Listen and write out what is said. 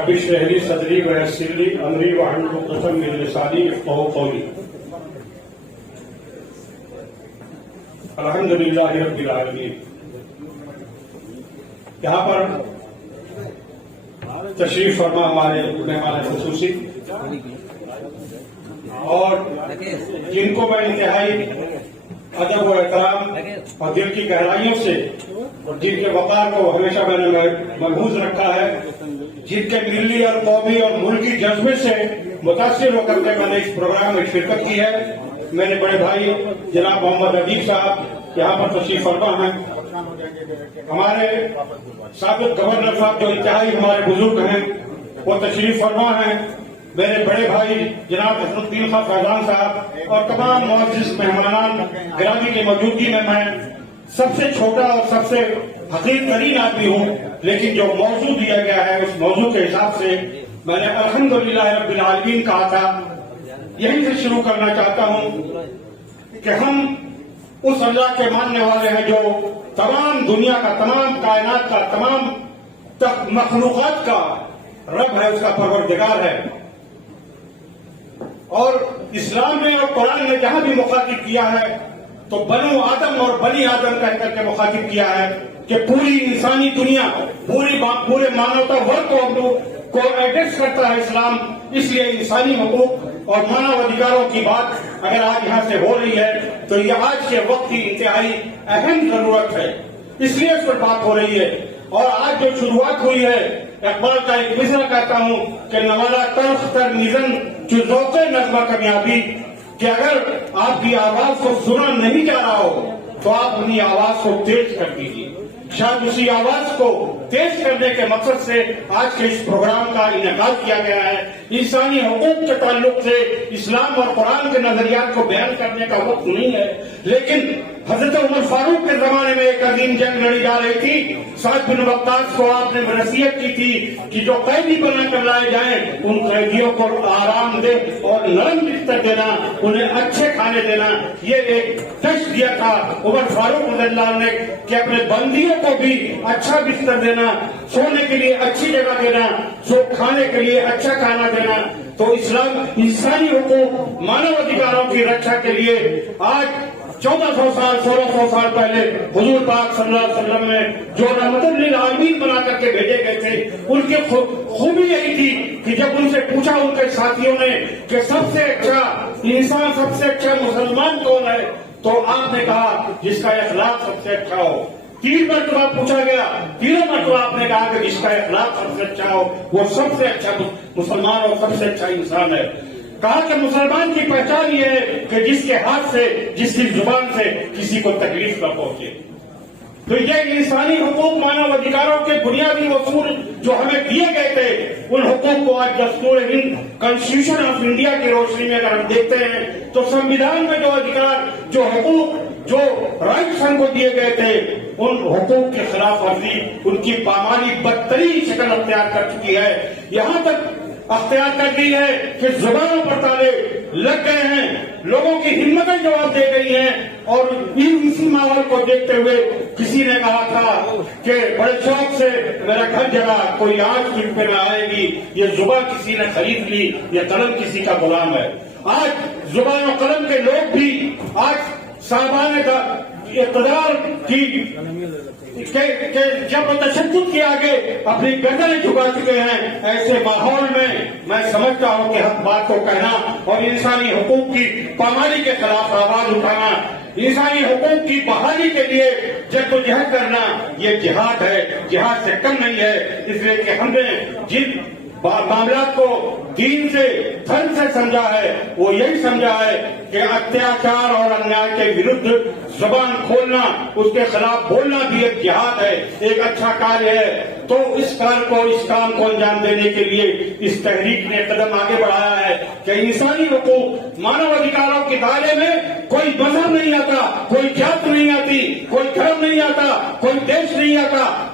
رب اشرح لي صدري ويسر لي امري واحلل عقدة من لساني يفقهوا قولي. الحمد للہ رب العالمین. یہاں پر تشریف فرما ہمارے مہمان خصوصی اور جن کو میں انتہائی ادب و احترام اور دل کی گہرائیوں سے اور جن کے وقار کو ہمیشہ میں نے محفوظ رکھا ہے، جن کے ملی اور قومی اور ملکی جذبے سے متاثر ہو کر کے میں نے اس پروگرام میں شرکت کی ہے. میرے بڑے بھائی جناب محمد ادیب صاحب یہاں پر تشریف فرما ہیں. ہمارے سابق گورنر صاحب جو انتہائی ہمارے بزرگ ہیں وہ تشریف فرما ہیں. میرے بڑے بھائی جناب حسن الدین خان فیضان صاحب اور تمام معزز مہمانان گرامی کی موجودگی میں سب سے چھوٹا اور سب سے حقیر ترین آدمی ہوں، لیکن جو موضوع دیا گیا ہے اس موضوع کے حساب سے میں نے الحمدللہ رب العالمین کہا تھا. یہیں سے شروع کرنا چاہتا ہوں کہ ہم اس اللہ کے ماننے والے ہیں جو تمام دنیا کا، تمام کائنات کا، تمام مخلوقات کا رب ہے، اس کا پروردگار ہے. اور اسلام میں اور قرآن میں جہاں بھی مخاطب کیا ہے تو بنو آدم اور بنی آدم کہہ کر کے مخاطب کیا ہے کہ پوری انسانی دنیا، پورے مانوتا ورگ کو ایڈریس کرتا ہے اسلام. اس لیے انسانی حقوق اور مانو ادھیکاروں کی بات اگر آج یہاں سے ہو رہی ہے تو یہ آج کے وقت کی انتہائی اہم ضرورت ہے، اس لیے اس پر بات ہو رہی ہے. اور آج جو شروعات ہوئی ہے، اقبال کا ایک مصرع کہتا ہوں کہ نوالا تلخ تر نیزن جو ذوق نغمہ کامیابی، کہ اگر آپ کی آواز کو سنا نہیں جا رہا ہو تو آپ اپنی آواز کو تیز کر دیجیے. شاید اسی آواز کو تیز کرنے کے مقصد سے آج کے اس پروگرام کا انعقاد کیا گیا ہے. انسانی حقوق کے تعلق سے اسلام اور قرآن کے نظریات کو بیان کرنے کا وقت نہیں ہے، لیکن حضرت عمر فاروق کے زمانے میں ایک عظیم جنگ لڑی جا رہی تھی. سعد بن وقاص کو آپ نے نصیحت کی تھی کہ جو قیدی بنا کر لائے جائیں ان قیدیوں کو آرام دے اور نرم بستر دینا، انہیں اچھے کھانے دینا. یہ ایک ٹیسٹ دیا تھا عمر فاروق رضی اللہ عنہ نے کہ اپنے بندیوں کو بھی اچھا بستر دینا، سونے کے لیے اچھی جگہ دینا، کھانے کے لیے اچھا کھانا دینا. تو اسلام انسانی حقوق، مانو ادھیکاروں کی رکھا کے لیے آج 1400 سال 1600 سال پہلے حضور پاک صلی اللہ علیہ وسلم میں جو رحمت للعالمین بنا کر کے بھیجے گئے تھے، ان کی خوبی یہی تھی کہ جب ان سے پوچھا ان کے ساتھیوں نے کہ سب سے اچھا انسان، سب سے اچھا مسلمان کون ہے، تو آپ نے کہا جس کا اخلاق سب سے اچھا ہو. 3 مرتبہ پوچھا گیا، 3 مرتبہ آپ نے کہا کہ جس کا اخلاق سب سے اچھا ہو وہ سب سے اچھا مسلمان اور سب سے اچھا انسان ہے. کہا کہ مسلمان کی پہچان یہ ہے کہ جس کے ہاتھ سے، جس کی زبان سے کسی کو تکلیف نہ پہنچے. تو یہ انسانی حقوق، مانو ادھیکاروں کے بنیادی اصول جو ہمیں دیے گئے تھے، ان حقوق کو آج دستور ہند، کانسٹیٹیوشن آف انڈیا کی روشنی میں اگر ہم دیکھتے ہیں تو سنویدھان میں جو ادھیکار، جو حقوق، جو رائٹس ہم کو دیے گئے تھے، ان حقوق کے خلاف ورزی، ان کی پامالی بدترین شکل اختیار کر چکی ہے. یہاں تک اختیار کر دی ہے کہ زبانوں پر تالے لگ گئے ہیں، لوگوں کی ہمتیں جواب دے گئی ہیں. اور اسی ماحول کو دیکھتے ہوئے کسی نے کہا تھا کہ بڑے شوق سے میرا گھر جلا، کوئی آنچ مجھ پہ نہ آئے گی، یہ زبان کسی نے خرید لی، یہ قلم کسی کا غلام ہے. آج زبان و قلم کے لوگ بھی آج صاحبان اقتدار کی کہ جب تشدد کے آگے اپنی گردنیں جھکا چکے ہیں، ایسے ماحول میں میں سمجھتا ہوں کہ حق بات کو کہنا اور انسانی حقوق کی پامالی کے خلاف آواز اٹھانا، انسانی حقوق کی بحالی کے لیے جدوجہد کرنا، یہ جہاد ہے، جہاد سے کم نہیں ہے. اس لیے کہ ہم نے جن معاملات کو دین سے، دھرم سے سمجھا ہے، وہ یہی سمجھا ہے کہ اتیاچار اور انیائے کے ورد زبان کھولنا، اس کے خلاف بولنا بھی ایک جہاد ہے، ایک اچھا کاریہ ہے. تو اس کام کو انجام دینے کے لیے اس تحریک نے قدم آگے بڑھایا ہے کہ انسانی حقوق، مانو ادھیکاروں کے دائرے میں کوئی مذہب نہیں آتا، کوئی جات نہیں آتی، کوئی دھرم نہیں آتا، کوئی دیش نہیں آتا.